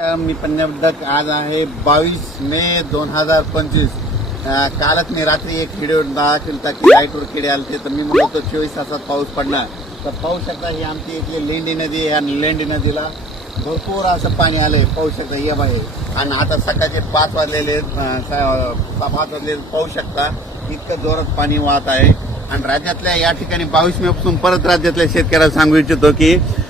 मी पंजाबदक आज आहे बावीस मे दोन हजार पंचवीस. कालच मी रात्री एक व्हिडिओ दाखवला की लाईटवर किडे आले तर मी म्हणतो होतो चोवीस तासात पाऊस पडणार. तर पाहू शकता ही आमची इथली लेंडी नदी आहे आणि लेंडी नदीला भरपूर असं पाणी आलंय. पाहू शकता ये बाई. आणि आता सकाळचे पाच वाजलेले पाच वाजले पाहू शकता. इतकं जोरात पाणी वाहत आहे. आणि राज्यातल्या या ठिकाणी बावीस मे पासून परत राज्यातल्या शेतकऱ्याला सांगू इच्छितो की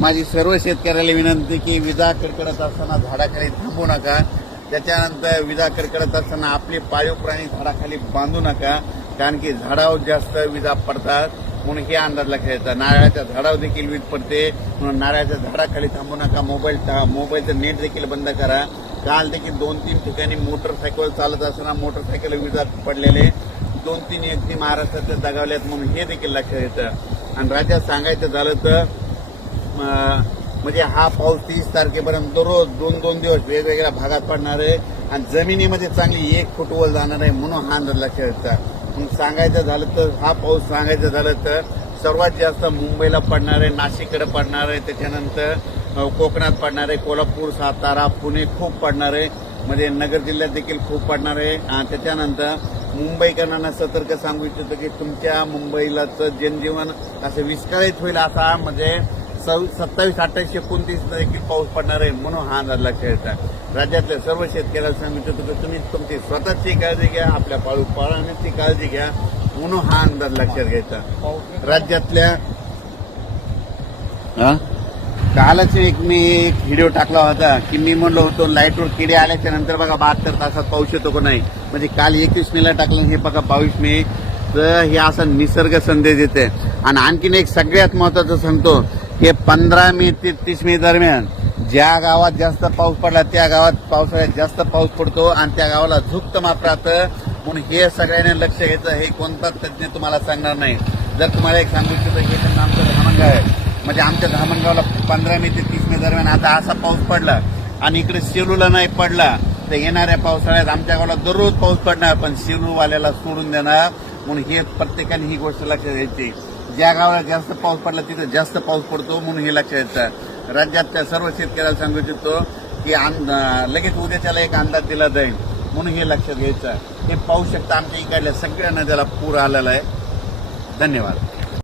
माझी सर्व शेतकऱ्याला विनंती की विजा कडकडत असताना झाडाखाली थांबू नका. त्याच्यानंतर विजा कडकडत असताना आपले पाळीव प्राणी झाडाखाली बांधू नका. कारण की झाडावर जास्त विजा पडतात म्हणून हे अंदाज लक्षात येतात नारळाच्या झाडावर देखील वीज पडते म्हणून नारळाच्या झाडाखाली थांबू नका. मोबाईल मोबाईलचं नेट देखील बंद करा. काल देखील दोन तीन ठिकाणी मोटरसायकल चालत असताना मोटरसायकल विजा पडलेले. दोन तीन व्यक्ती महाराष्ट्रात दगावल्यात म्हणून हे देखील लक्षात येतं. आणि राज्यात सांगायचं झालं तर म्हणजे हा पाऊस तीस तारखेपर्यंत दररोज दोन दोन दिवस वेगवेगळ्या भागात पडणार आहे आणि जमिनीमध्ये चांगली एक फूट वर जाणार आहे म्हणून हा अंदाज लक्षात मग सांगायचं झालं तर हा पाऊस सांगायचं झालं तर सर्वात जास्त मुंबईला पडणार आहे नाशिककडे पडणार आहे त्याच्यानंतर कोकणात पडणार आहे कोल्हापूर सातारा पुणे खूप पडणार आहे. म्हणजे नगर जिल्ह्यात देखील खूप पडणार आहे. आणि त्याच्यानंतर मुंबईकरांना सतर्क सांगू इच्छितो की तुमच्या मुंबईलाचं जनजीवन असं विस्कळीत होईल असा म्हणजे सव्वीस सत्तावीस अठ्ठावीस एकोणतीस देखील पाऊस पडणार आहे म्हणून हा अंदाज लक्षात येतात राज्यातल्या सर्व शेतकऱ्याला सांगू की तुम्ही तुमची स्वतःची काळजी घ्या आपल्या पाळू पाळण्याची काळजी घ्या म्हणून हा अंदाज लक्षात घ्यायचा राज्यातल्या कालच एक मी एक व्हिडिओ टाकला होता की मी म्हणलो होतो लाईटवर किडे आल्याच्यानंतर बघा बहात्तर तासात पाऊस येतो का नाही. म्हणजे काल एकवीस मेला टाकलं हे बघा बावीस मे तर हे असा निसर्ग संदेश देते. आणि आणखीन एक सगळ्यात महत्वाचं सांगतो की पंधरा मे ते तीस मे दरम्यान ज्या गावात जास्त पाऊस पडला त्या गावात पावसाळ्यात जास्त पाऊस पडतो आणि त्या गावाला झुक्त माप राहतं म्हणून हे सगळ्यांनी लक्ष घ्यायचं हे कोणताच तज्ज्ञ तुम्हाला सांगणार नाही. जर तुम्हाला एक सांगू इच्छितो की हे आमचं धामणगाव आहे. म्हणजे आमच्या धामणगावला पंधरा मे ते तीस मे दरम्यान आता असा पाऊस पडला आणि इकडे सेलूला नाही पडला तर येणाऱ्या पावसाळ्यात आमच्या गावाला दररोज पाऊस पडणार पण सेलूवाल्याला सोडून देणार. म्हणून हे प्रत्येकाने ही गोष्ट लक्षात घ्यायची ज्या गावाला जास्त पाऊस पडला तिथं जास्त पाऊस पडतो म्हणून हे लक्षात येतं. राज्यातल्या सर्व शेतकऱ्याला सांगू इच्छितो की लगेच उद्याच्याला एक अंदाज दिला जाईल म्हणून हे लक्षात घ्यायचं. हे पाहू शकता आमच्या इकडल्या सगळ्या नद्याला पूर आलेला आहे. धन्यवाद.